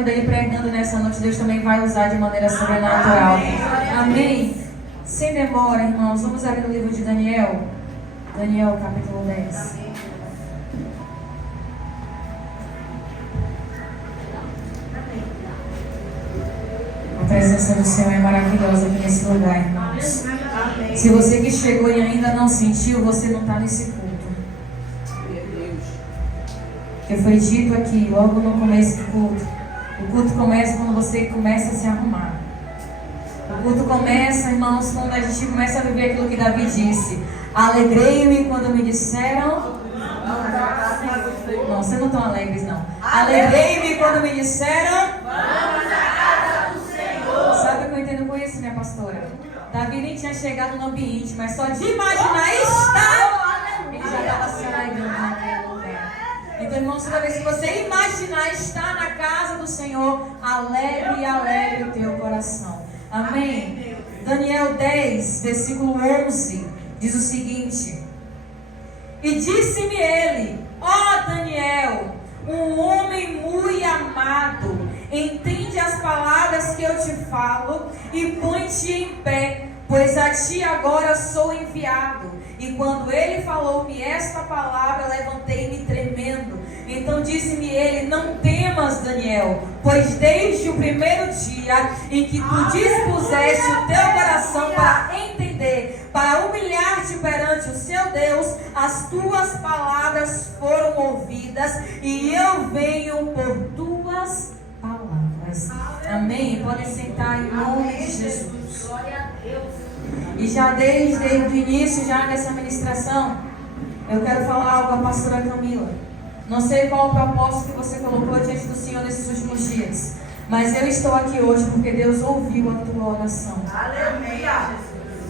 servo dele pregando nessa noite, Deus também vai usar de maneira sobrenatural. Amém? Sem demora, irmãos, vamos abrir no livro de Daniel. Daniel, capítulo 10. A presença do Senhor é maravilhosa aqui nesse lugar, irmãos. Se você que chegou e ainda não sentiu, você não está nesse culto. Porque foi dito aqui, logo no começo do culto. O culto começa quando você começa a se arrumar. O culto começa, irmãos, quando a gente começa a viver aquilo que Davi disse. Alegrei-me quando me disseram... Não, vocês não estão alegres, não. Alegrei-me quando me disseram... Vamos à casa do Senhor. Sabe o que eu entendo com isso, minha pastora? Davi nem tinha chegado no ambiente, mas só de imaginar estar, ele já estava se alegrando naquele lugar. Então, irmãos, toda vez que você imaginar estar na casa do Senhor, alegre o teu coração. Amém? Daniel 10, versículo 11, diz o seguinte: E disse-me ele, ó Daniel, um homem muito amado, entende as palavras que eu te falo e põe-te em pé, pois a ti agora sou enviado. E quando ele falou-me esta palavra, levantei-me tremendo. Então disse-me ele, não temas, Daniel, pois desde o primeiro dia em que tu dispuseste o teu coração para entender, para humilhar-te perante o seu Deus, as tuas palavras foram ouvidas, e eu venho por tuas palavras. Amém? Podem sentar em nome de Jesus. Glória a Deus. E já desde o início, já nessa ministração, eu quero falar algo à pastora Camila. Não sei qual o propósito que você colocou diante do Senhor nesses últimos dias, mas eu estou aqui hoje porque Deus ouviu a tua oração. Aleluia.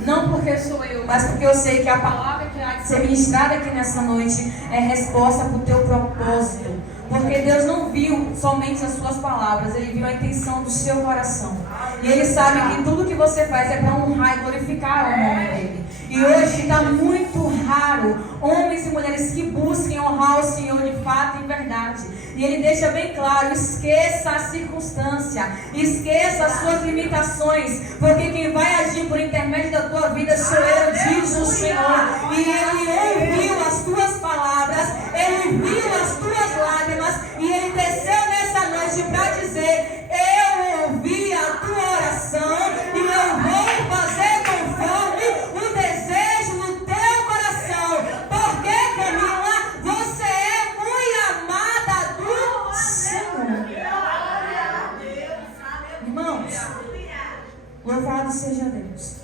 Não porque sou eu, mas porque eu sei que a palavra que há de ser ministrada aqui nessa noite é resposta para o teu propósito. Porque Deus não viu somente as suas palavras, Ele viu a intenção do seu coração. E Ele sabe que tudo que você faz é para honrar e glorificar o nome dEle. E hoje está muito raro homens e mulheres que busquem honrar o Senhor de fato e em verdade. E Ele deixa bem claro, esqueça a circunstância, esqueça as suas limitações, porque quem vai agir por intermédio da tua vida sou eu, diz o Senhor. E Ele ouviu as tuas palavras, Ele viu as tuas lágrimas, e Ele desceu nessa noite para dizer, eu ouvi a tua oração, e eu vou fazer conforme o desejo do teu coração. Porque, Camila, você é muito amada do Senhor. Irmãos, louvado seja Deus.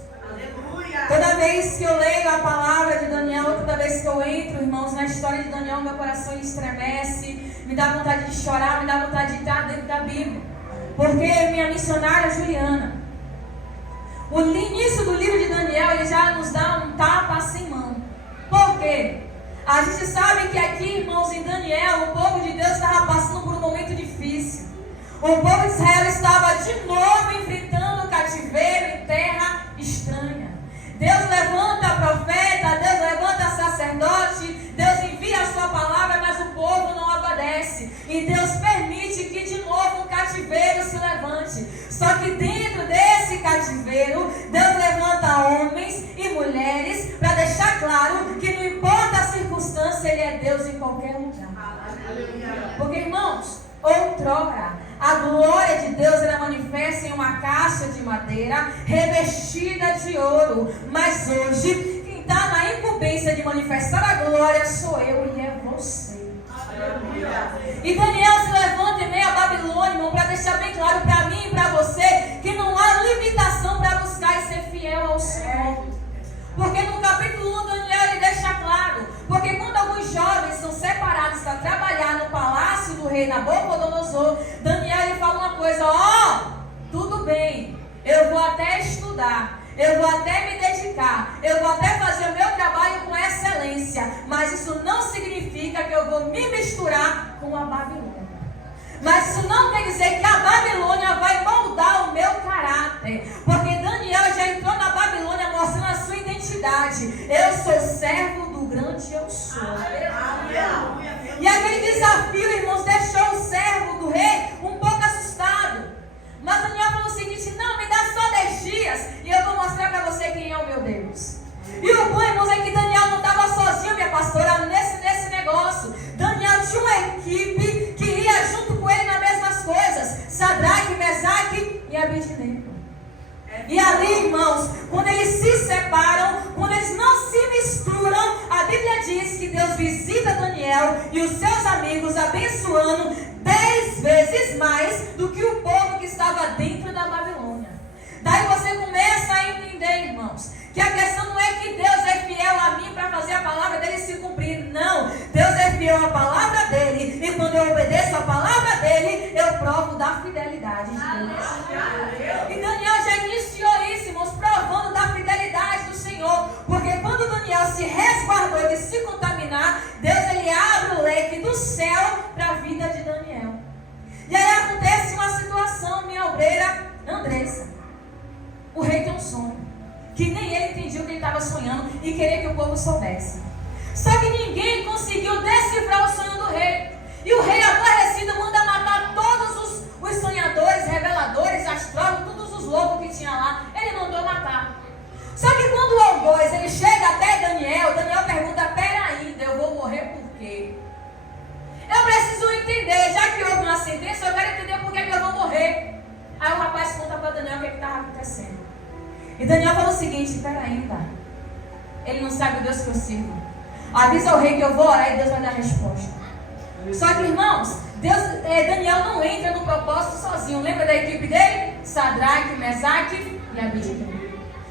Toda vez que eu leio a palavra de Daniel, toda vez que eu entro, irmãos, na história de Daniel, meu coração estremece, me dá vontade de chorar, me dá vontade de estar dentro da Bíblia. Porque minha missionária Juliana, o início do livro de Daniel, ele já nos dá um tapa sem mão. Por quê? A gente sabe que aqui, irmãos, em Daniel, o povo de Deus estava passando por um momento difícil. O povo de Israel estava de novo enfrentando o cativeiro em terra estranha. Deus levanta profeta, Deus levanta sacerdote, Deus envia a sua palavra, mas o povo não obedece. E Deus permite que de novo um cativeiro se levante. Só que dentro desse cativeiro, Deus levanta homens e mulheres para deixar claro que não importa a circunstância, Ele é Deus em qualquer lugar. Porque, irmãos, outrora, a glória de Deus era manifesta em uma caixa de madeira revestida de ouro. Mas hoje, quem está na incumbência de manifestar a glória sou eu e é você. E Daniel se levanta em meio a Babilônia, irmão, para deixar bem claro para mim e para você que não há limitação para buscar e ser fiel ao Senhor. Porque no capítulo 1 Daniel ele deixa claro, porque quando alguns jovens são separados para trabalhar no palácio do rei Nabucodonosor, Daniel ele fala uma coisa, tudo bem, eu vou até estudar, eu vou até me dedicar, eu vou até fazer o meu trabalho com excelência, mas isso não significa que eu vou me misturar com a Babilônia. Mas isso não quer dizer que a Babilônia vai moldar o meu caráter, porque Daniel já entrou na Babilônia mostrando a sua identidade. Eu sou servo do grande eu sou. E aquele desafio, irmãos, deixou o servo do rei um pouco assustado. templo. E ali, irmãos, quando eles se separam, quando eles não se misturam, a Bíblia diz que Deus visita Daniel e os seus amigos abençoando 10 vezes mais do que o povo que estava dentro da Babilônia. Daí você começa a entender, irmãos, que a questão não é que Deus é fiel a mim para fazer a palavra dele se cumprir. Não, Deus é fiel à palavra dele. E quando eu obedeço a palavra dele, eu provo da fidelidade de Deus. E Daniel já iniciou isso, irmãos, provando da fidelidade do Senhor. Porque quando Daniel se resguardou de se contaminar, Deus ele abre o leque do céu para a vida de Daniel. E aí acontece uma situação, minha obreira Andressa. O rei tem um sonho, que nem ele entendia o que ele estava sonhando e queria que o povo soubesse. Só que ninguém conseguiu decifrar o sonho do rei. E o rei aborrecido manda matar todos os sonhadores, reveladores, astrólogos, todos os lobos que tinha lá. Ele mandou matar. Só que quando o algoz ele chega até Daniel, Daniel pergunta: peraí, eu vou morrer por quê? Eu preciso entender, já que houve uma sentença, eu quero entender por que eu vou morrer. Aí o rapaz conta para Daniel o que estava acontecendo. E Daniel fala o seguinte: espera ainda, ele não sabe o Deus que eu sirvo. Avisa ao rei que eu vou orar e Deus vai dar a resposta. Só que, irmãos, Daniel não entra no propósito sozinho. Lembra da equipe dele? Sadraque, Mesaque e Abednego.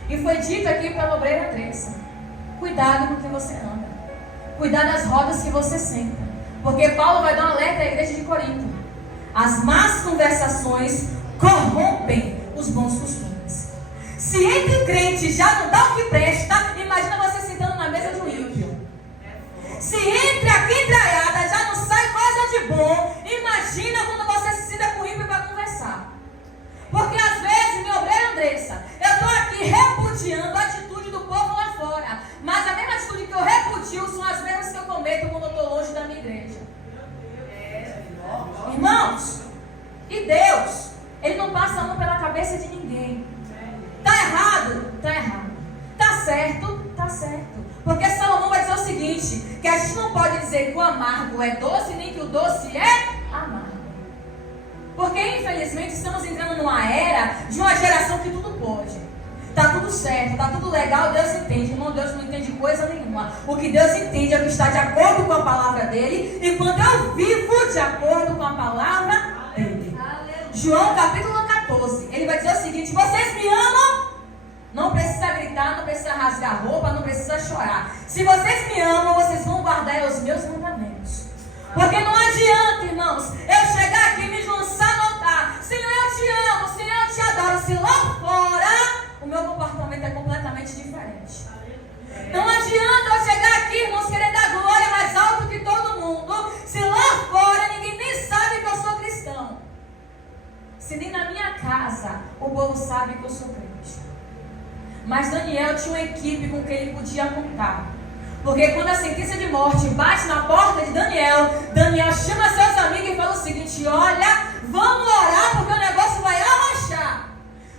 E foi dito aqui pela obreira Andressa: cuidado com o que você anda, cuidado das rodas que você senta. Porque Paulo vai dar um alerta à igreja de Corinto: as más conversações corrompem os bons costumes. Se entre crentes já não dá o que presta, imagina você sentando na mesa de um ímpio. Se entre a quintraiada já não sai coisa de bom, imagina quando você se senta com o ímpio para conversar. Porque às vezes, minha obreira Andressa, eu estou aqui repudiando a atitude do povo lá fora, mas a mesma atitude que eu repudio são as mesmas que eu cometo quando eu estou longe da minha igreja. Irmãos, e Deus, ele não passa a mão pela cabeça de ninguém. Está errado? Está errado. Está certo? Está certo. Porque Salomão vai dizer o seguinte: que a gente não pode dizer que o amargo é doce, nem que o doce é amargo. Porque infelizmente estamos entrando numa era de uma geração que tudo pode. Está tudo certo, está tudo legal, Deus entende. Irmão, Deus não entende coisa nenhuma. O que Deus entende é o que está de acordo com a palavra dele. E quando eu vivo de acordo com a palavra dele. João capítulo 14, ele vai dizer o seguinte: vocês me amam? Não precisa gritar, não precisa rasgar roupa, não precisa chorar. Se vocês me amam, vocês vão guardar os meus mandamentos. Porque não adianta, irmãos, eu chegar aqui e me lançar no altar: Senhor, eu te amo, Senhor, eu te adoro. Se lá fora o meu comportamento é completamente diferente. Não adianta eu chegar aqui, irmãos, querer dar glória mais alto que todo mundo, se lá fora ninguém nem sabe que eu sou cristão. Se nem na minha casa o povo sabe que eu sou crente. Mas Daniel tinha uma equipe com quem ele podia contar. Porque quando a sentença de morte bate na porta de Daniel, Daniel chama seus amigos e fala o seguinte: olha, vamos orar porque o negócio vai arrochar.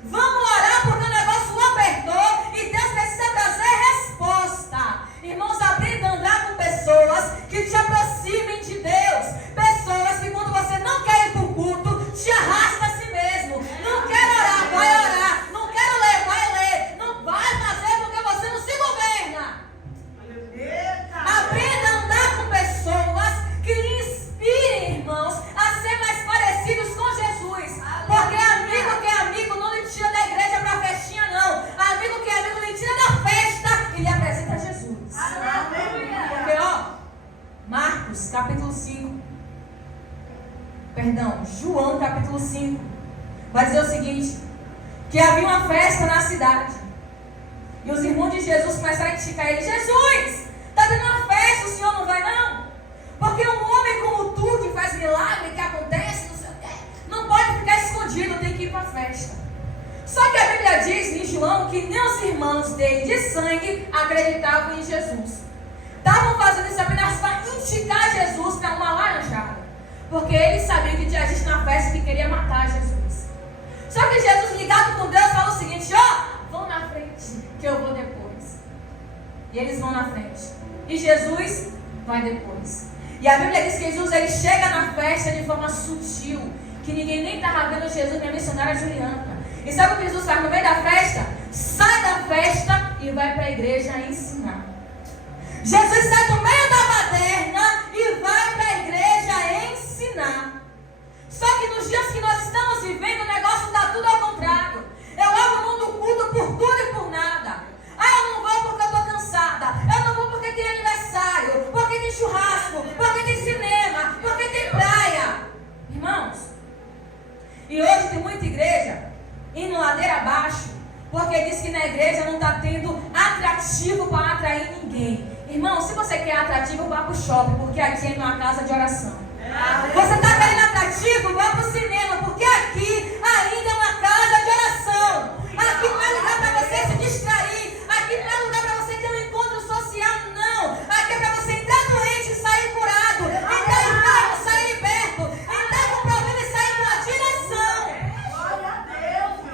Vamos orar porque o negócio apertou e Deus precisa trazer resposta. Irmãos, aprenda a andar com pessoas que te aproximem de Deus. Pessoas que quando você não quer ir para o culto, te arrasta a si mesmo. Não quer orar, vai orar. Não quero ler, vai ler. Não vai fazer porque você não se governa. Aprenda a andar com pessoas que lhe inspirem, irmãos, a ser mais parecidos com Jesus. Porque amigo que é amigo não lhe tira da igreja para festinha, não. Amigo que é amigo lhe tira da festa e lhe apresenta Jesus. Porque, ó, Marcos capítulo 5, João capítulo 5, vai dizer o seguinte: que havia uma festa na cidade. E os irmãos de Jesus começaram a criticar ele: Jesus, está tendo uma festa, o senhor não vai não? Porque um homem como tu, que faz milagre, que acontece, não sei o quê, não pode ficar escondido, tem que ir para a festa. Só que a Bíblia diz em João que nem os irmãos dele de sangue acreditavam em Jesus. Estavam fazendo isso apenas para indicar Jesus para uma laranjada. Porque eles sabiam que tinha gente na festa que queria matar Jesus. Só que Jesus, ligado com Deus, fala o seguinte: ó, vão na frente, que eu vou depois. E eles vão na frente. E Jesus vai depois. E a Bíblia diz que Jesus ele chega na festa de forma sutil, que ninguém nem estava vendo Jesus, nem a missionária Juliana. E sabe o que Jesus faz no meio da festa? Sai da festa e vai para a igreja ensinar. Jesus sai do meio da baderna e vai para a igreja ensinar. Só que nos dias que nós estamos vivendo, o negócio está tudo ao contrário. Eu amo o mundo culto por tudo e por nada. Eu não vou porque eu estou cansada. Eu não vou porque tem aniversário, porque tem churrasco, porque tem cinema, porque tem praia. Irmãos, e hoje tem muita igreja indo ladeira abaixo, porque diz que na igreja não está tendo atrativo para atrair ninguém. Irmão, se você quer atrativo, vá para o shopping, porque aqui é uma casa de oração. Você está querendo atrativo, vá para o cinema, porque aqui ainda é uma casa de oração. Aqui não é lugar para você se distrair. Aqui não é lugar para você ter um encontro social, não. Aqui é para você entrar doente e sair curado, entrar enfermo, sair liberto, entrar com problema e sair numa direção.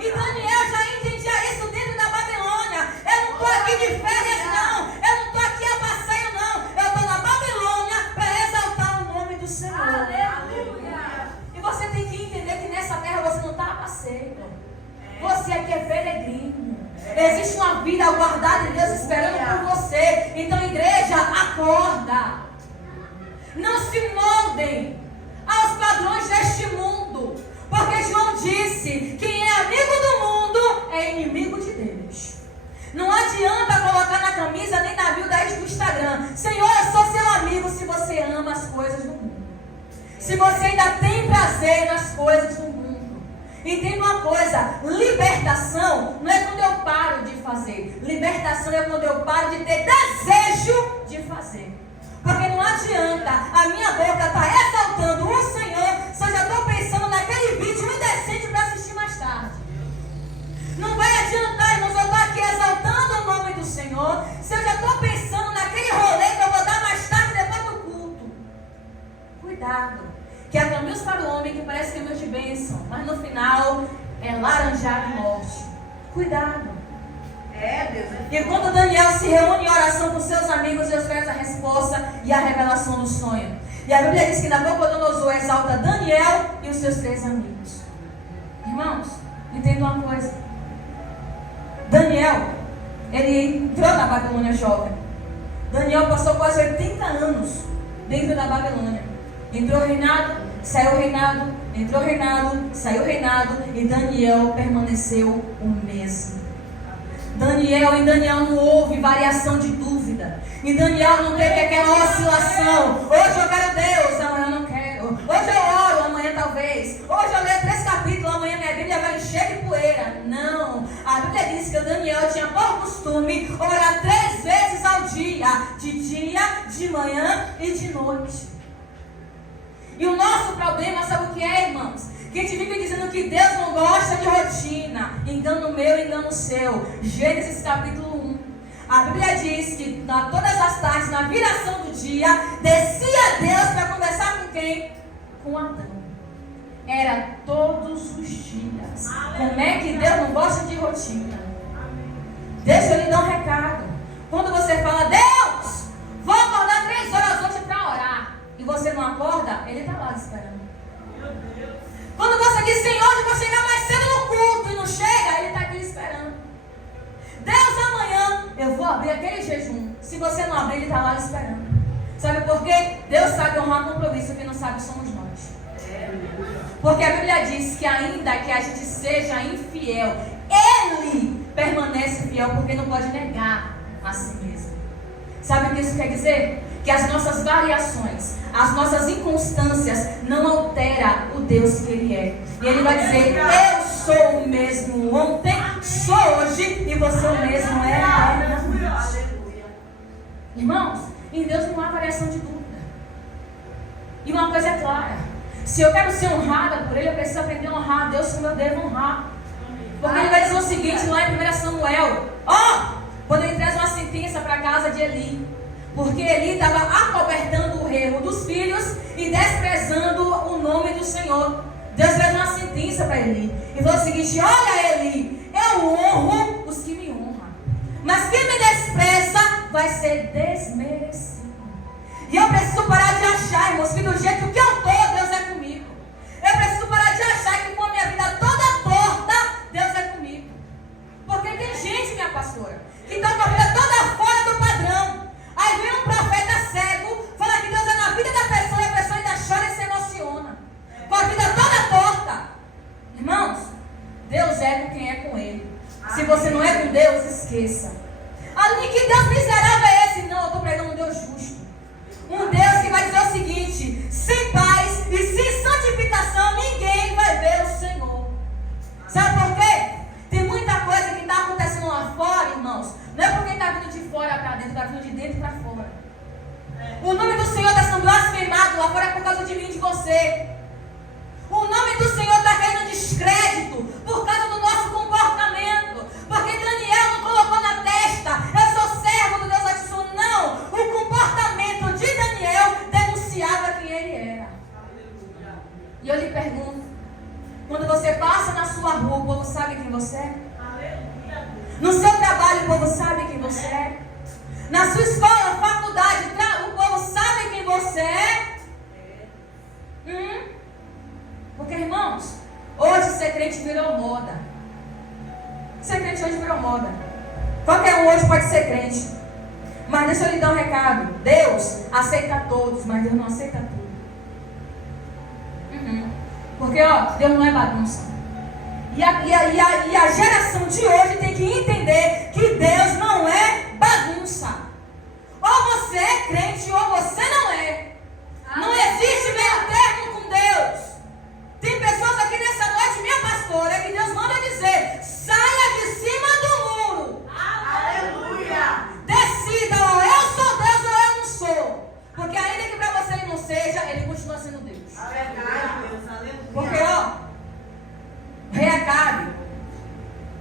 E Daniel já entendia isso dentro da Babilônia. Eu não estou aqui de férias, não. Eu não estou aqui a passeio, não. Eu estou na Babilônia para exaltar o nome do Senhor. E você tem que entender que nessa terra você não está a passeio. Você aqui é peregrino. Existe uma vida guardada em Deus esperando por você. Então, igreja, acorda. Não se moldem aos padrões deste mundo. Porque João disse: quem é amigo do mundo é inimigo de Deus. Não adianta colocar na camisa nem na bio do Instagram: Senhor, eu sou seu amigo, se você ama as coisas do mundo. Se você ainda tem prazer nas coisas do mundo. Entenda uma coisa: libertação não é quando eu paro de fazer. Libertação é quando eu paro de ter desejo de fazer. Porque não adianta a minha boca estar exaltando o Senhor se eu já estou pensando naquele vídeo indecente para assistir mais tarde. Não vai adiantar, irmãos, eu estou aqui exaltando o nome do Senhor se eu já estou pensando naquele rolê que eu vou dar mais tarde depois do culto. Cuidado, que há caminhos para o homem que parece caminhos de bênção, mas no final é laranjada e morte. Cuidado. Deus. E quando Daniel se reúne em oração com seus amigos, Deus traz a resposta e a revelação do sonho. E a Bíblia diz que Nabucodonosor exalta Daniel e os seus 3 amigos. Irmãos, entenda uma coisa. Daniel, ele entrou na Babilônia jovem. Daniel passou quase 80 anos dentro da Babilônia. Entrou o reinado, saiu o reinado, entrou o reinado, saiu o reinado, e Daniel permaneceu o mesmo. Em Daniel não houve variação de dúvida. Em Daniel não teve aquela oscilação. Hoje eu quero Deus, amanhã eu não quero. Hoje eu oro, amanhã talvez. Hoje eu leio 3 capítulos, amanhã minha Bíblia vai encher de poeira. Não. A Bíblia diz que o Daniel tinha por costume orar 3 vezes ao dia. De dia, de manhã e de noite. E o nosso problema, sabe o que é, irmãos? Que a gente vive dizendo que Deus não gosta de rotina. Engano meu, engano seu. Gênesis capítulo 1. A Bíblia diz que todas as tardes, na viração do dia, descia Deus para conversar com quem? Com Adão. Era todos os dias. Como é que Deus não gosta de rotina? Deixa eu lhe dar um recado. Quando você fala: Deus, vou acordar 3 horas hoje para orar, e você não acorda, Ele está lá esperando. Quando você diz: Senhor, eu vou chegar mais cedo no culto, e não chega, Ele está aqui esperando. Deus, amanhã eu vou abrir aquele jejum. Se você não abrir, Ele está lá esperando. Sabe por quê? Deus sabe honrar compromisso, quem não sabe somos nós. Porque a Bíblia diz que ainda que a gente seja infiel, Ele permanece fiel, porque não pode negar a si mesmo. Sabe o que isso quer dizer? Que as nossas variações, as nossas inconstâncias não alteram o Deus que Ele é. E Ele vai dizer: eu sou o mesmo ontem, sou hoje, e você o mesmo é eternamente. Irmãos, em Deus não há variação de dúvida. E uma coisa é clara: se eu quero ser honrada por Ele, eu preciso aprender a honrar a Deus como eu devo honrar. Porque Ele vai dizer o seguinte lá em 1 Samuel: quando Ele traz uma sentença para a casa de Eli, porque Eli estava acobertando o erro dos filhos e desprezando o nome do Senhor. Deus fez uma sentença para Eli e falou o seguinte: olha, Eli, eu honro os que me honram, mas quem me despreza vai ser desmerecido. E eu preciso parar de achar, irmãos, que do jeito que eu estou, Deus é comigo. Eu preciso parar de achar que com a minha vida toda torta, Deus é é com quem é com Ele. Se você não é com Deus, esqueça. Ali, que Deus miserável é esse? Não, eu estou pregando um Deus justo. Um Deus que vai dizer o seguinte: sem paz e sem santificação, ninguém vai ver o Senhor. Sabe por quê? Tem muita coisa que está acontecendo lá fora, irmãos. Não é porque está vindo de fora para dentro, está vindo de dentro para fora. O nome do Senhor está sendo blasfemado lá fora por causa de mim e de você. O nome do Senhor está caindo descrédito por causa do nosso comportamento. Porque Daniel não colocou na testa: eu sou servo do Deus Altíssimo. Não. O comportamento de Daniel denunciava quem ele era. E eu lhe pergunto: quando você passa na sua rua, o povo sabe quem você é? No seu trabalho, o povo sabe quem você é? Na sua escola, faculdade, o povo sabe quem você é? Porque, irmãos, hoje ser crente virou moda. Ser crente hoje virou moda. Qualquer um hoje pode ser crente. Mas deixa eu lhe dar um recado: Deus aceita todos, mas Deus não aceita tudo. Porque, Deus não é bagunça. E a geração de hoje tem que entender que Deus não é bagunça. Ou você é crente ou você não é. Não existe meio termo com Deus. Tem pessoas aqui nessa noite, minha pastora, que Deus manda dizer: saia de cima do muro. Aleluia. Decida, ou eu sou Deus ou eu não sou. Porque ainda que para você ele não seja, ele continua sendo Deus. Porque, rei Acabe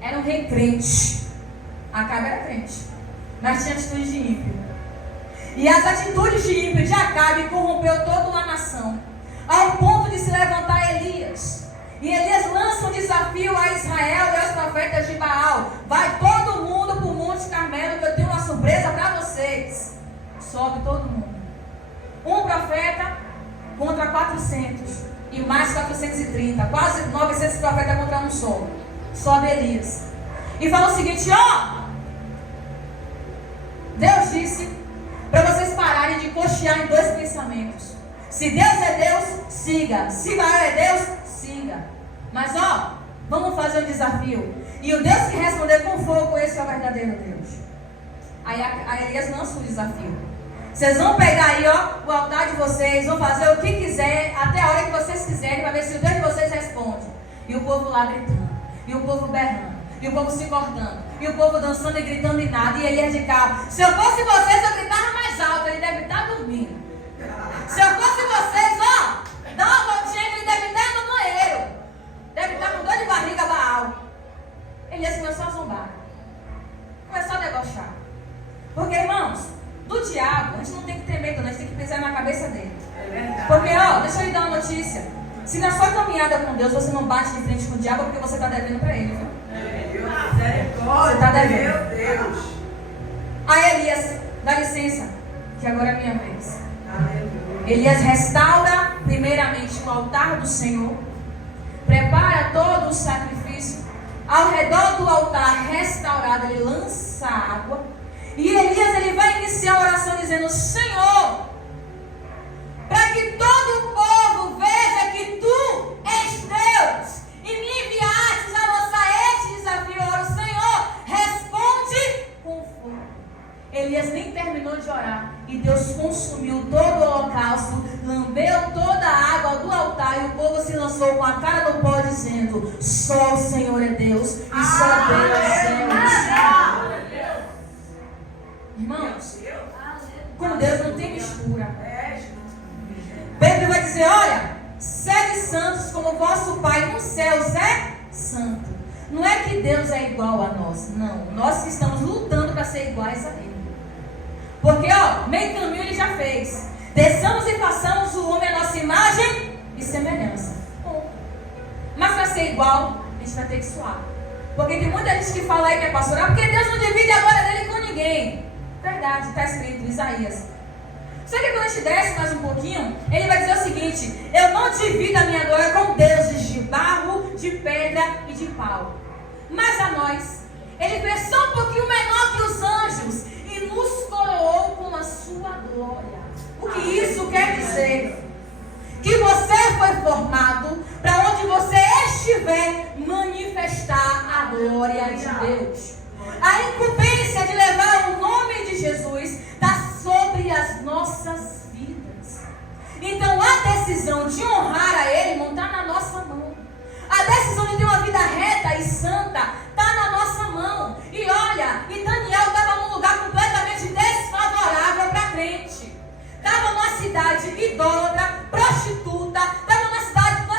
era um rei crente. Acabe era crente, mas tinha atitude de ímpio. E as atitudes de ímpio de Acabe corrompeu toda uma nação, ao ponto de se levantar Elias. E Elias lança um desafio a Israel e aos profetas de Baal: vai todo mundo para o Monte Carmelo, que eu tenho uma surpresa para vocês. Sobe todo mundo. Um profeta contra 400. E mais 430. Quase 900 profetas contra um só. Sobe Elias. E fala o seguinte: Deus disse para vocês pararem de cochear em dois pensamentos. Se Deus é Deus, siga. Se Baal é Deus, siga. Mas vamos fazer um desafio. E o Deus que responder com fogo, esse é o verdadeiro Deus. Aí Elias lança o desafio: vocês vão pegar aí, o altar de vocês, vão fazer o que quiser, até a hora que vocês quiserem, para ver se o Deus de vocês responde. E o povo lá gritando, e o povo berrando, e o povo se cortando, e o povo dançando e gritando e nada. E Elias de cá: se eu fosse vocês, eu gritava mais alto. Ele deve estar dormindo. Se eu fosse vocês, dá uma voltinha, que ele deve estar no banheiro. Deve estar com dor de barriga, Baal. Elias começou a zombar, começou a debochar. Porque, irmãos, do diabo, a gente não tem que ter medo, a gente tem que pisar na cabeça dele. Porque, deixa eu lhe dar uma notícia: se na sua caminhada com Deus você não bate de frente com o diabo, é porque você está devendo para ele, viu? Você está devendo. Meu Deus. Aí Elias: dá licença, que agora é a minha vez. Elias restaura primeiramente o altar do Senhor, prepara todo o sacrifício. Ao redor do altar restaurado, ele lança água. E Elias, ele vai iniciar a oração dizendo: Senhor, para que todo o povo veja que Tu és Deus e me enviastes a lançar este desafio. Ora, o Senhor responde com fogo. Elias nem terminou de orar e Deus consumiu todo o holocausto, lambeu toda a água do altar, e o povo se lançou com a cara no pó dizendo: só o Senhor é Deus e só Deus é Deus. Irmãos, com Deus não tem mistura. Pedro vai dizer: olha, sede santos como vosso Pai nos céus é santo. Não é que Deus é igual a nós, não. Nós que estamos lutando para ser iguais a Ele. Porque, meio caminho Ele já fez. Desçamos e façamos o homem à nossa imagem e semelhança. Mas para ser igual, a gente vai ter que suar. Porque tem muita gente que fala aí que é pastoral, porque Deus não divide a glória dele com ninguém. Verdade, está escrito em Isaías. Só que quando a gente desce mais um pouquinho, ele vai dizer o seguinte: eu não divido a minha glória com deuses de barro, de pedra e de pau. Mas a nós, ele fez só um pouquinho menor que os anjos e nos coroou com a sua glória. O que isso quer dizer? Que você foi formado para onde você estiver manifestar glória de Deus. A incumbência de levar o nome de Jesus está sobre as nossas vidas. Então a decisão de honrar a Ele, irmão, está na nossa mão. A decisão de ter uma vida reta e santa está na nossa mão. E olha, e Daniel estava num lugar completamente desfavorável para crente. Estava numa cidade idólatra, prostituta, estava numa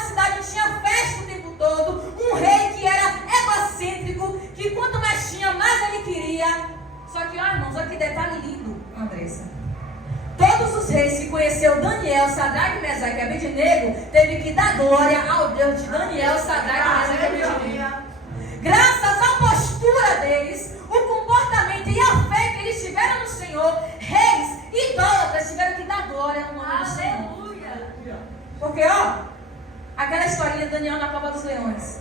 cidade que tinha festa o tempo todo, um rei que era egocêntrico, que quanto mais tinha, mais ele queria. Só que, ó, irmãos, olha que detalhe lindo, Andressa. Todos os reis que conheceu Daniel, Sadraque, Mesaque e Abednego, teve que dar glória ao Deus de Daniel, Sadraque, Mesaque e Abednego. Graças à postura deles, o comportamento e a fé que eles tiveram no Senhor, reis idólatras tiveram que dar glória no nome do Senhor. Porque, ó, aquela historinha de Daniel na cova dos leões.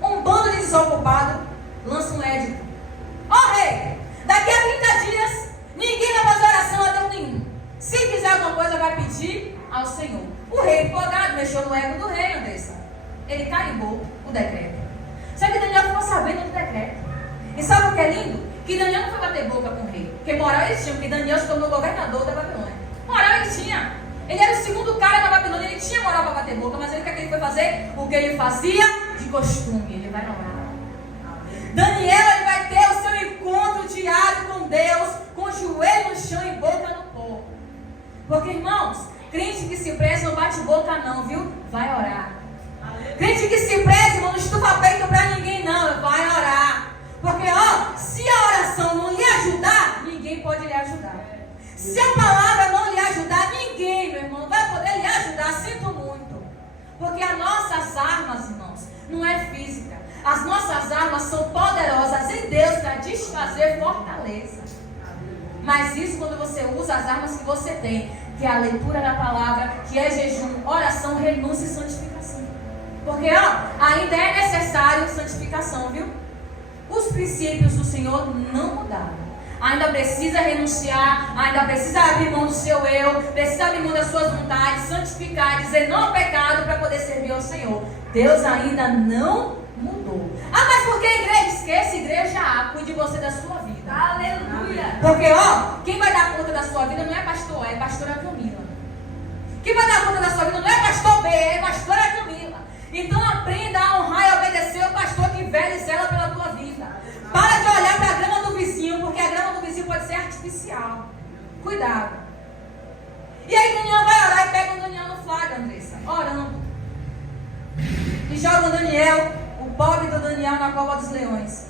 Um bando de desocupado lança um édito. Ó rei, daqui a 30 dias, ninguém vai fazer oração a Deus nenhum. Se quiser alguma coisa, vai pedir ao Senhor. O rei empolgado mexeu no ego do rei, Andressa. Ele carimbou o decreto. Só que Daniel ficou sabendo do decreto. E sabe o que é lindo? Que Daniel não foi bater boca com o rei. Porque moral ele tinha, porque Daniel se tornou governador da Babilônia. Moral ele tinha. Ele era o segundo cara na Babilônia, ele tinha moral para bater boca, mas ele, o que ele foi fazer? O que ele fazia de costume. Ele vai orar. Daniel, ele vai ter o seu encontro diário com Deus, com o joelho no chão e boca no pó. Porque, irmãos, crente que se preza não bate boca não, viu? Vai orar. Crente que se preza, irmão, não estufa peito para ninguém não, vai orar. Porque, ó, se a oração não lhe ajudar, ninguém pode lhe ajudar. Se a palavra não lhe ajudar, ninguém, meu irmão, vai poder lhe ajudar. Sinto muito. Porque as nossas armas, irmãos, não é física. As nossas armas são poderosas em Deus para desfazer fortaleza. Mas isso quando você usa as armas que você tem, que é a leitura da palavra, que é jejum, oração, renúncia e santificação. Porque, ó, ainda é necessário santificação, viu? Os princípios do Senhor não mudaram. Ainda precisa renunciar, ainda precisa abrir mão do seu eu, precisa abrir mão das suas vontades, santificar, dizer não ao pecado para poder servir ao Senhor. Deus ainda não mudou. Ah, mas por que a igreja? Esquece, igreja A, cuide você da sua vida. Aleluia. Porque, ó, quem vai dar conta da sua vida não é pastor A, é pastora Camila. Quem vai dar conta da sua vida não é pastor B, é pastora Camila. Então aprenda a honrar e obedecer o pastor que vela e zela pela tua vida. Para de olhar para a grama do vizinho, porque a grama do vizinho pode ser artificial. Cuidado. E aí Daniel vai orar e pega o Daniel no flagra, Andressa, orando. E joga o Daniel, o pobre do Daniel, na cova dos leões.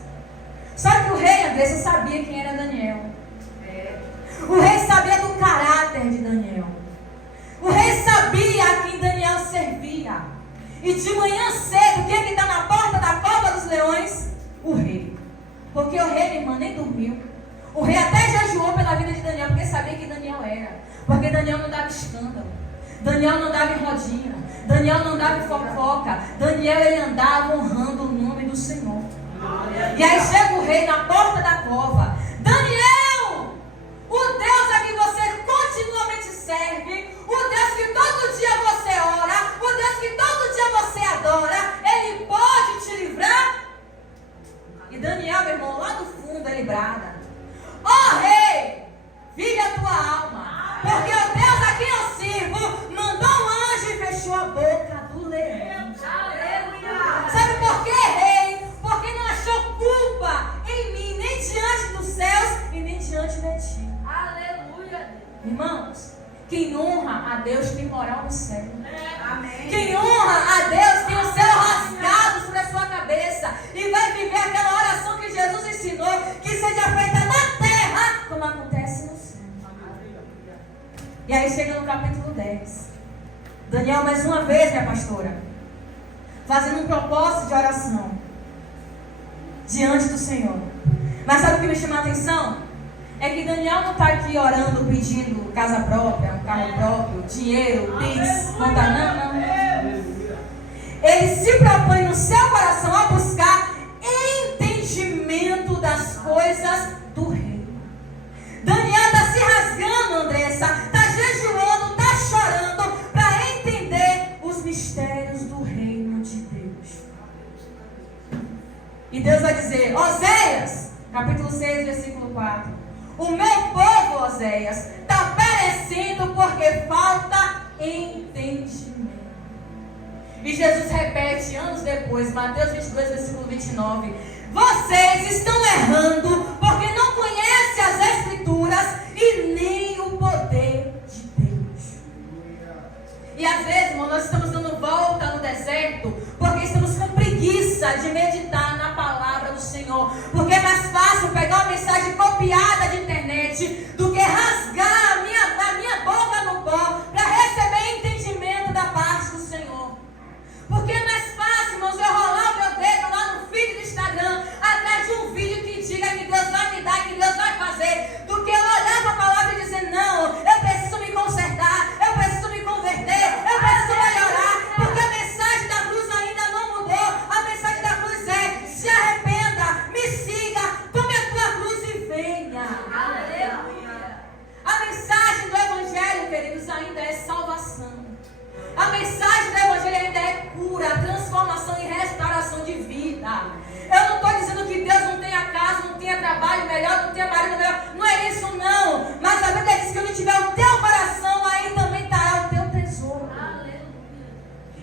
Só que o rei, Andressa, sabia quem era Daniel. O rei sabia do caráter de Daniel. O rei sabia a quem Daniel servia. E de manhã cedo, quem é que está na porta da cova dos leões? O rei. Porque o rei, minha irmã, nem dormiu. O rei até jejuou pela vida de Daniel, porque sabia que Daniel era. Porque Daniel não dava escândalo. Daniel não dava em rodinha. Daniel não dava em fofoca. Daniel, ele andava honrando o nome do Senhor. E aí chega o rei na porta da cova. Daniel, o Deus a quem você continuamente serve, o Deus que todo dia você ora, o Deus que todo dia você adora, ele pode te livrar? E Daniel, meu irmão, lá do fundo ele brada: ó rei, vive a tua alma, porque o Deus a quem eu sirvo mandou um anjo e fechou a boca do leão. Sabe por quê, rei? Porque não achou culpa em mim, nem diante dos céus e nem diante de ti. Aleluia. Irmãos, quem honra a Deus tem moral no céu. Amém. Quem honra a Deus tem o céu rasgado sobre a sua cabeça e vai viver aquela oração que Jesus ensinou, que seja feita na terra como acontece no céu. E aí chega no capítulo 10. Daniel, mais uma vez, minha pastora, fazendo um propósito de oração diante do Senhor. Mas sabe o que me chama a atenção? É que Daniel não está aqui orando, pedindo casa própria, um carro próprio, dinheiro, pix, conta, não. Ele se propõe no seu coração a buscar entendimento das coisas do reino. Daniel está se rasgando, Andressa, está jejuando, está chorando para entender os mistérios do reino de Deus. Deus vai dizer, Oséias, capítulo 6, versículo 4. O meu povo, Oséias, está perecendo porque falta entendimento. E Jesus repete anos depois, Mateus 22, versículo 29. Vocês estão errando porque não conhecem as Escrituras e nem o poder de Deus. E às vezes, irmão, nós estamos dando volta no deserto porque estamos com preguiça de meditar na palavra do Senhor. Porque é mais fácil pegar uma mensagem copiada de internet do que rasgar a minha boca no pó para receber entendimento da parte do Senhor. Porque é mais fácil, irmãos, eu rolar o meu dedo lá no feed do Instagram atrás de um vídeo que diga que Deus vai me dar, que Deus vai fazer, do que eu olhar para a palavra e dizer, não, eu preciso me consertar, eu preciso me converter, eu preciso melhorar, porque a mensagem da cruz ainda não mudou. A mensagem da cruz é, se arrependa, me siga, tome a tua cruz e venha. Aleluia. A mensagem do Evangelho, queridos, ainda é salvação. A mensagem do Evangelho ainda é cura, transformação e restauração de vida. Eu não estou dizendo que Deus não tenha casa, não tenha trabalho melhor, não tenha marido melhor. Não é isso, não. Mas a Bíblia diz que onde tiver o teu coração, aí também estará o teu tesouro. Aleluia.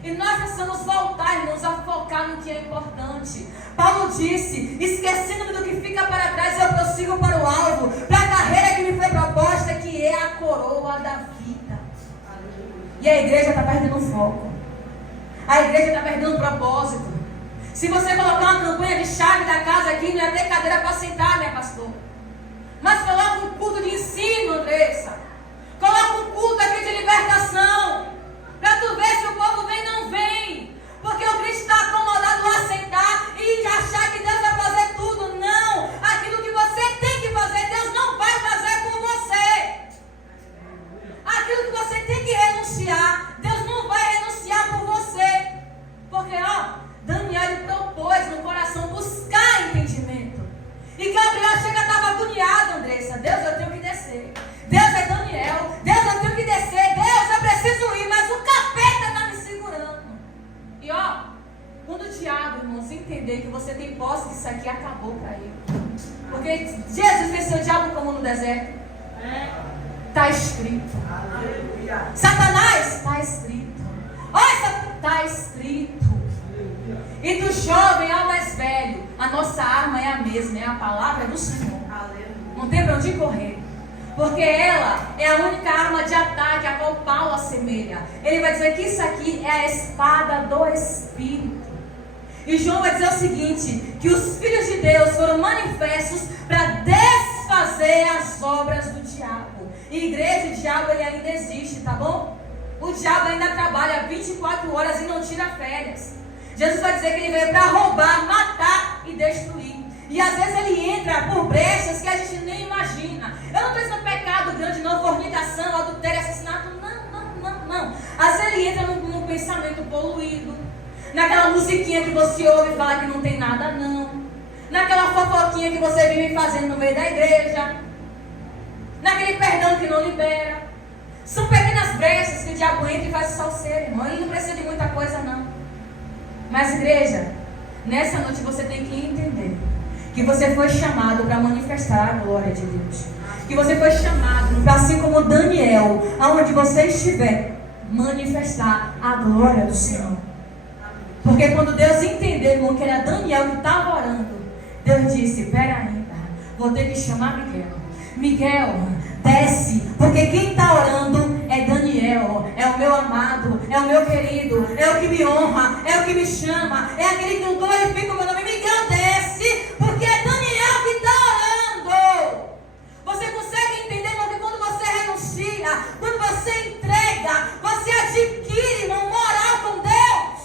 E nós precisamos voltar, irmãos, a focar no que é importante. Paulo disse, esquecendo-me do que fica para trás, eu prossigo para o alvo, para a carreira que me foi proposta, que é a coroa da vida. E a igreja está perdendo o foco. A igreja está perdendo o propósito. Se você colocar uma campanha de chave da casa aqui, não ia ter cadeira para sentar, minha pastor. Mas coloca um culto de ensino, Andressa. Coloca um culto aqui de libertação. Para tu ver se o povo vem ou não vem. Porque o Cristo está acomodado lá sentar e achar que Deus vai fazer tudo. Não. Aquilo que você tem que fazer, Deus não vai fazer por você. Aquilo que você tem que renunciar, Deus não vai renunciar por você. Porque, Daniel ele propôs no coração buscar entendimento. E Gabriel chega e estava agoniado, Andressa. Deus, eu tenho que descer. Deus é Daniel. Deus, eu tenho que descer. Deus, eu preciso ir, mas o capeta está me segurando. E quando o diabo, irmãos, entender que você tem posse, que isso aqui acabou para ele. Porque Jesus venceu o diabo como no deserto. Está escrito. Aleluia. Satanás, está escrito. Olha, está escrito. E do jovem ao mais velho, a nossa arma é a mesma, é a palavra do Senhor. Aleluia. Não tem para onde correr. Porque ela é a única arma de ataque a qual Paulo assemelha. Ele vai dizer que isso aqui é a espada do Espírito. E João vai dizer o seguinte, que os filhos de Deus foram manifestos para desfazer as obras do diabo. E igreja, o diabo ele ainda existe, tá bom? O diabo ainda trabalha 24 horas e não tira férias. Jesus vai dizer que ele veio para roubar, matar e destruir. E às vezes ele entra por brechas que a gente nem imagina. Eu não estou dizendo pecado grande, não, fornicação, adultério, assassinato, não. Às vezes ele entra num pensamento poluído, naquela musiquinha que você ouve e fala que não tem nada, não. Naquela fofoquinha que você vive fazendo no meio da igreja. Naquele perdão que não libera. São pequenas brechas que o diabo entra e faz salseiro, irmão. Ele não precisa de muita coisa, não. Mas igreja, nessa noite você tem que entender que você foi chamado para manifestar a glória de Deus. Que você foi chamado para, assim como Daniel, aonde você estiver, manifestar a glória do Senhor. Porque quando Deus entendeu que era Daniel que estava orando, Deus disse, peraí, vou ter que chamar Miguel. Miguel, desce, porque quem está orando é Daniel, é o meu amado, é o meu querido, é o que me honra, é o que me chama, é aquele que não glorifica o meu nome. Miguel, desce, porque é Daniel que está orando. Você consegue entender, irmão, que quando você renuncia, quando você entrega, você adquire uma moral com Deus.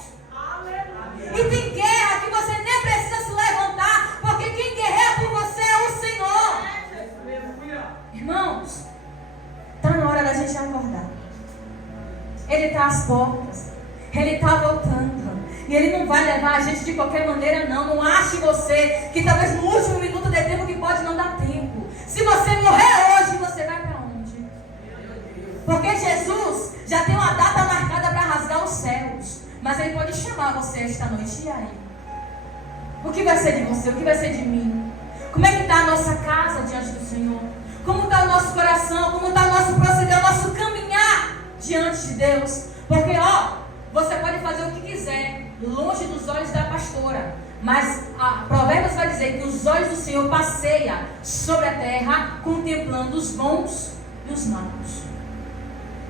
E tem guerra que você nem precisa se levantar, porque quem guerreia por você é o Senhor. Irmãos, está na hora da gente acordar. Ele está às portas. Ele está voltando. E Ele não vai levar a gente de qualquer maneira, não. Não ache você que talvez no último minuto dê tempo, que pode não dar tempo. Se você morrer hoje, você vai para onde? Porque Jesus já tem uma data marcada para rasgar os céus. Mas Ele pode chamar você esta noite. E aí? O que vai ser de você? O que vai ser de mim? Como é que está a nossa casa diante do Senhor? Como está o nosso coração? Como está o nosso proceder, o nosso caminhar diante de Deus? Porque, você pode fazer o que quiser, longe dos olhos da pastora. Mas a Provérbios vai dizer que os olhos do Senhor passeiam sobre a terra, contemplando os bons e os maus.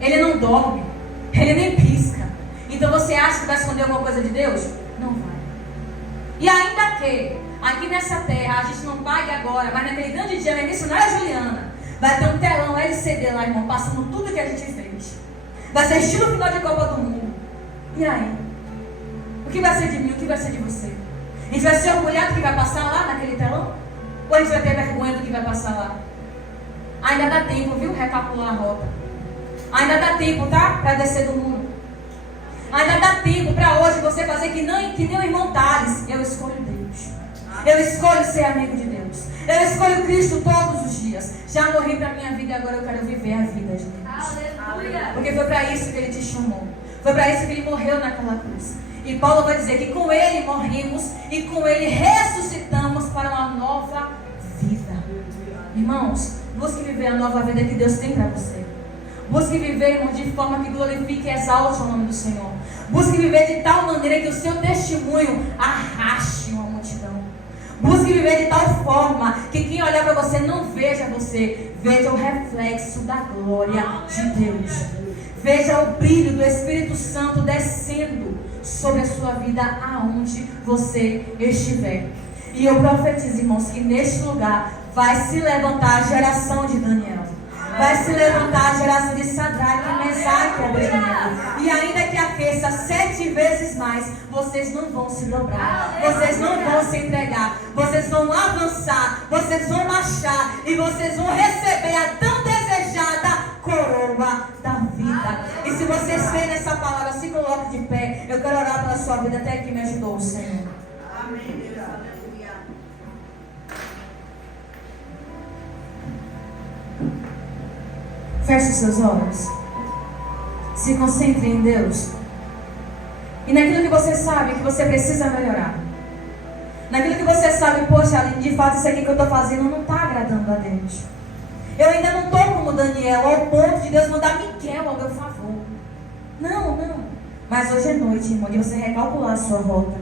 Ele não dorme, ele nem pisca. Então você acha que vai esconder alguma coisa de Deus? Não vai. E ainda que aqui nessa terra a gente não pague agora, mas naquele grande dia, a missionária Juliana vai ter um telão LCD lá, irmão, passando tudo que a gente fez. Vai ser estilo final de Copa do Mundo. E aí? O que vai ser de mim? O que vai ser de você? A gente vai se orgulhar do que vai passar lá naquele telão? Ou a gente vai ter vergonha do que vai passar lá? Ainda dá tempo, viu? Recalcular a rota. Ainda dá tempo, tá? Para descer do muro. Ainda dá tempo para hoje você fazer que nem o irmão Tales. Eu escolho Deus. Eu escolho ser amigo de Deus. Eu escolho Cristo todos os dias. Já morri para a minha vida e agora eu quero viver a vida de Deus. Aleluia. Porque foi para isso que Ele te chamou. Foi para isso que Ele morreu naquela cruz. E Paulo vai dizer que com Ele morrimos e com Ele ressuscitamos para uma nova vida. Irmãos, busque viver a nova vida que Deus tem para você. Busque viver, irmão, de forma que glorifique e exalte o nome do Senhor. Busque viver de tal maneira que o seu testemunho arraste uma multidão. Busque viver de tal forma que quem olhar para você não veja você, veja o reflexo da glória de Deus. Veja o brilho do Espírito Santo descendo sobre a sua vida aonde você estiver. E eu profetizo, irmãos, que neste lugar vai se levantar a geração de Daniel. Vai se levantar a geração de Sadraque, Mesaque e Abednego. E ainda que aqueça 7 vezes mais, vocês não vão se dobrar. Vocês não vão se entregar. Vocês vão avançar. Vocês vão marchar. E vocês vão receber a tão desejada coroa da vida. E se vocês creem nessa palavra, se coloque de pé. Eu quero orar pela sua vida até que me ajudou o Senhor. Amém, Deus. Aleluia. Feche os seus olhos. Se concentre em Deus. E naquilo que você sabe que você precisa melhorar. Naquilo que você sabe, poxa, Aline, de fato isso aqui que eu estou fazendo não está agradando a Deus. Eu ainda não estou como Daniel, ao ponto de Deus mandar Miquel ao meu favor. Não. Mas hoje é noite, irmão, de você recalcular a sua rota.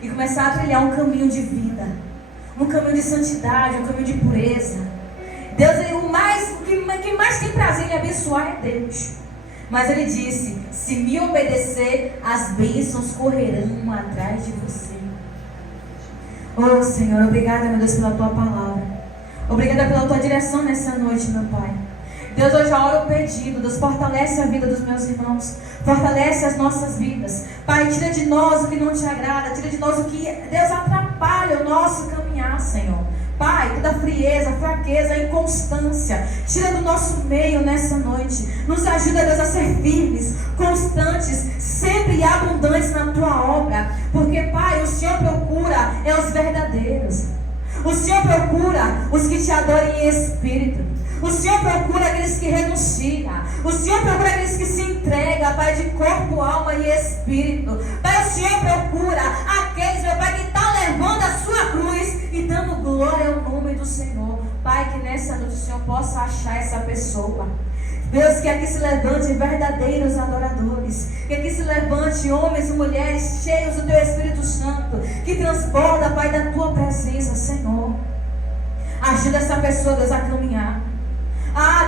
E começar a trilhar um caminho de vida. Um caminho de santidade, um caminho de pureza. Deus, o que mais tem prazer em abençoar é Deus. Mas Ele disse, se me obedecer, as bênçãos correrão atrás de você. Oh Senhor, obrigada, meu Deus, pela Tua palavra. Obrigada pela Tua direção nessa noite, meu Pai. Deus, hoje a hora o pedido. Deus, fortalece a vida dos meus irmãos. Fortalece as nossas vidas. Pai, tira de nós o que não Te agrada. Tira de nós o que, Deus, atrapalha o nosso caminhar, Senhor. Pai, toda frieza, fraqueza, inconstância, tira do nosso meio nessa noite. Nos ajuda, Deus, a ser firmes, constantes, sempre abundantes na Tua obra. Porque, Pai, o Senhor procura os verdadeiros. O Senhor procura os que Te adorem em espírito. O Senhor procura aqueles que renunciam. O Senhor procura aqueles que se entregam, Pai, de corpo, alma e espírito. Pai, o Senhor procura aqueles, meu Pai, que estão levando a sua cruz e dando glória ao nome do Senhor. Pai, que nessa noite o Senhor possa achar essa pessoa. Deus, que aqui se levante verdadeiros adoradores. Que aqui se levante homens e mulheres cheios do Teu Espírito Santo, que transborda, Pai, da Tua presença, Senhor. Ajuda essa pessoa, Deus, a caminhar.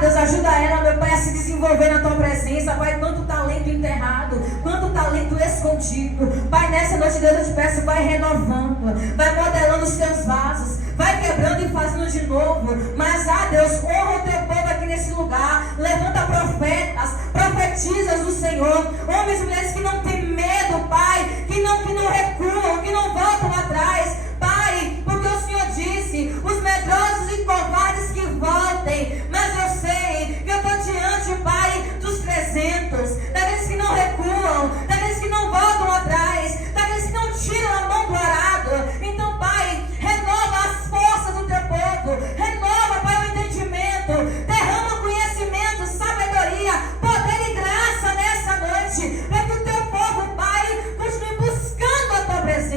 Deus, ajuda ela, meu Pai, a se desenvolver na Tua presença. Pai, quanto talento enterrado, quanto talento escondido. Pai, nessa noite, Deus, eu Te peço, vai renovando, vai modelando os Teus vasos, vai quebrando e fazendo de novo. Mas, Deus, honra o Teu povo aqui nesse lugar. Levanta profetas, profetizas do Senhor, homens e mulheres que não têm medo, Pai, que não recuam, que não voltam atrás. Pai, porque o Senhor disse, os medrosos e covardes que voltem. Mas eu sei que eu estou diante, Pai, dos 300, daqueles que não recuam, daqueles que não voltam atrás, daqueles que não tiram a mão do arado. Então, Pai, renova as forças do Teu povo, renova, Pai, o entendimento, derrama conhecimento, sabedoria, poder e graça nessa noite, para que o Teu povo, Pai, continue buscando a Tua presença.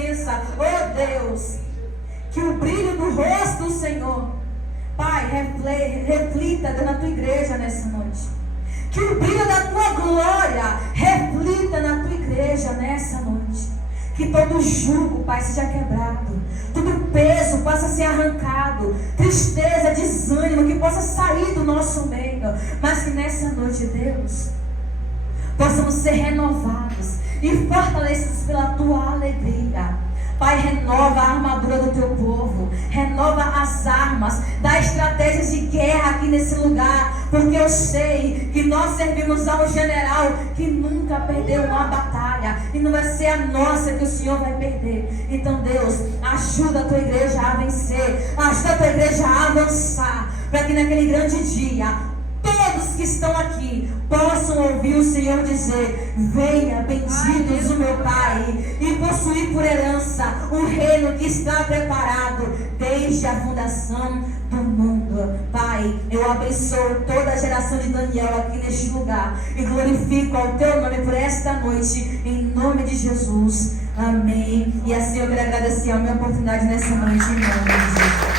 Deus, que o brilho do rosto do Senhor, Pai, reflita na tua igreja nessa noite. Que o brilho da tua glória reflita na tua igreja nessa noite. Que todo jugo, Pai, seja quebrado. Todo peso possa ser arrancado. Tristeza, desânimo, que possa sair do nosso meio. Mas que nessa noite, Deus, possamos ser renovados e fortalecidos pela tua alegria. Pai, renova a armadura do teu povo, renova as armas, dá estratégias de guerra aqui nesse lugar, porque eu sei que nós servimos a um general que nunca perdeu uma batalha, e não vai ser a nossa que o Senhor vai perder. Então, Deus, ajuda a tua igreja a vencer, ajuda a tua igreja a avançar, para que naquele grande dia todos que estão aqui possam ouvir o Senhor dizer: venha, benditos o meu Pai, e possuir por herança o reino que está preparado desde a fundação do mundo. Pai, eu abençoo toda a geração de Daniel aqui neste lugar e glorifico ao teu nome por esta noite, em nome de Jesus. Amém. E assim eu quero agradecer a minha oportunidade nessa noite, em nome de Jesus.